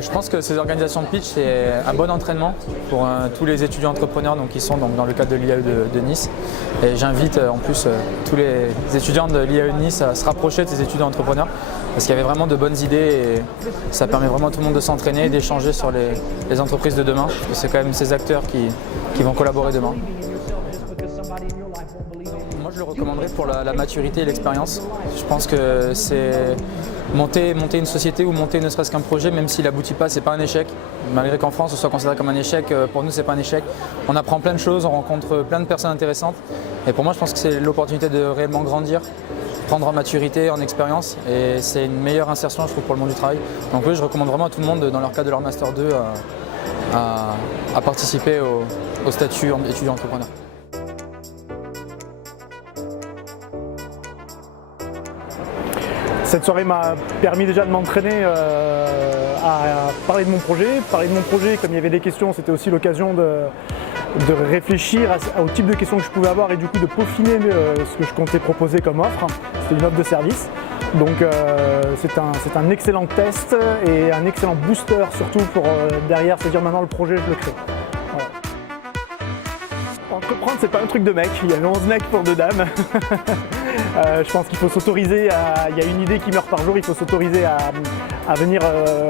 Je pense que ces organisations de pitch, c'est un bon entraînement pour tous les étudiants entrepreneurs qui sont dans le cadre de l'IAE de Nice. Et j'invite en plus tous les étudiants de l'IAE de Nice à se rapprocher de ces étudiants entrepreneurs parce qu'il y avait vraiment de bonnes idées et ça permet vraiment à tout le monde de s'entraîner et d'échanger sur les entreprises de demain. C'est quand même ces acteurs qui vont collaborer demain. Moi, je le recommanderais pour la maturité et l'expérience. Je pense que c'est monter une société ou monter ne serait-ce qu'un projet, même s'il n'aboutit pas, c'est pas un échec. Malgré qu'en France, ce soit considéré comme un échec, pour nous, c'est pas un échec. On apprend plein de choses, on rencontre plein de personnes intéressantes. Et pour moi, je pense que c'est l'opportunité de réellement grandir, prendre en maturité, en expérience. Et c'est une meilleure insertion, je trouve, pour le monde du travail. Donc oui, je recommande vraiment à tout le monde, dans leur cadre de leur Master 2, à participer au statut étudiant entrepreneur. Cette soirée m'a permis déjà de m'entraîner à parler de mon projet. Parler de mon projet, comme il y avait des questions, c'était aussi l'occasion de réfléchir au type de questions que je pouvais avoir et du coup de peaufiner ce que je comptais proposer comme offre. C'était une offre de service. Donc c'est un excellent test et un excellent booster surtout pour derrière se dire maintenant le projet je le crée. Voilà. Entreprendre, c'est pas un truc de mec, il y avait 11 mecs pour 2 dames. Je pense qu'il faut s'autoriser il y a une idée qui meurt par jour, il faut s'autoriser à venir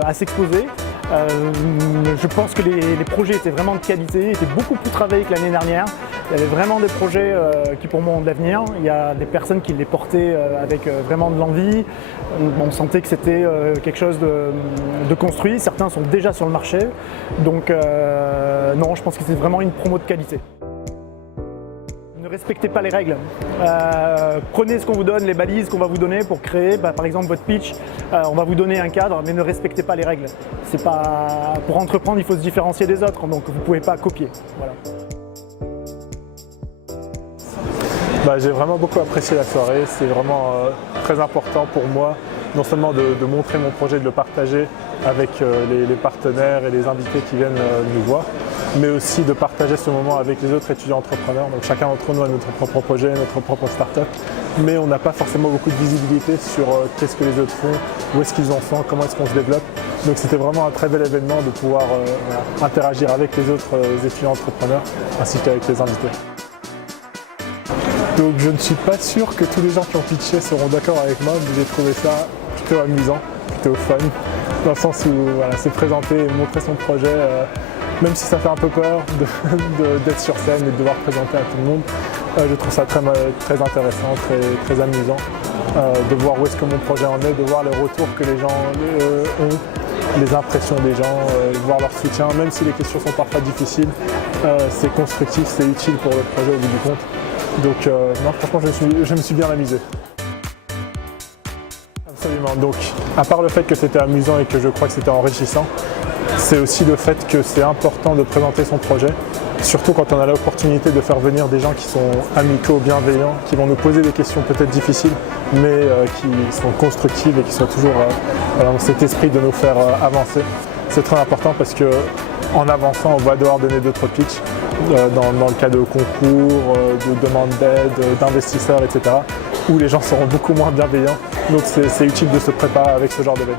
à s'exposer. Je pense que les projets étaient vraiment de qualité, étaient beaucoup plus travaillés que l'année dernière. Il y avait vraiment des projets qui pour moi ont de l'avenir. Il y a des personnes qui les portaient avec vraiment de l'envie. On sentait que c'était quelque chose de construit. Certains sont déjà sur le marché. Donc non, je pense que c'est vraiment une promo de qualité. Ne respectez pas les règles. Prenez ce qu'on vous donne, les balises qu'on va vous donner pour créer, par exemple votre pitch. On va vous donner un cadre, mais ne respectez pas les règles. C'est pas... Pour entreprendre, il faut se différencier des autres, donc vous ne pouvez pas copier. Voilà. J'ai vraiment beaucoup apprécié la soirée. C'est vraiment très important pour moi, non seulement de montrer mon projet, de le partager avec les partenaires et les invités qui viennent nous voir, mais aussi de partager ce moment avec les autres étudiants entrepreneurs. Donc chacun d'entre nous a notre propre projet, notre propre start-up, mais on n'a pas forcément beaucoup de visibilité sur qu'est-ce que les autres font, où est-ce qu'ils en sont, comment est-ce qu'on se développe. Donc c'était vraiment un très bel événement de pouvoir interagir avec les autres étudiants entrepreneurs ainsi qu'avec les invités. Donc je ne suis pas sûr que tous les gens qui ont pitché seront d'accord avec moi, mais j'ai trouvé ça plutôt amusant, plutôt fun, dans le sens où se présenter et montrer son projet, même si ça fait un peu peur d'être sur scène et de devoir présenter à tout le monde, je trouve ça très intéressant, très amusant de voir où est-ce que mon projet en est, de voir les retours que les gens ont, les impressions des gens, voir leur soutien, même si les questions sont parfois difficiles, c'est constructif, c'est utile pour le projet au bout du compte. Donc non, franchement, je me suis bien amusé. Absolument. Donc, à part le fait que c'était amusant et que je crois que c'était enrichissant, c'est aussi le fait que c'est important de présenter son projet, surtout quand on a l'opportunité de faire venir des gens qui sont amicaux, bienveillants, qui vont nous poser des questions peut-être difficiles, mais qui sont constructives et qui sont toujours dans cet esprit de nous faire avancer. C'est très important parce que en avançant, on va devoir donner d'autres pitchs dans le cas de concours, de demandes d'aide, d'investisseurs, etc., où les gens seront beaucoup moins bienveillants. Donc c'est utile de se préparer avec ce genre d'événement.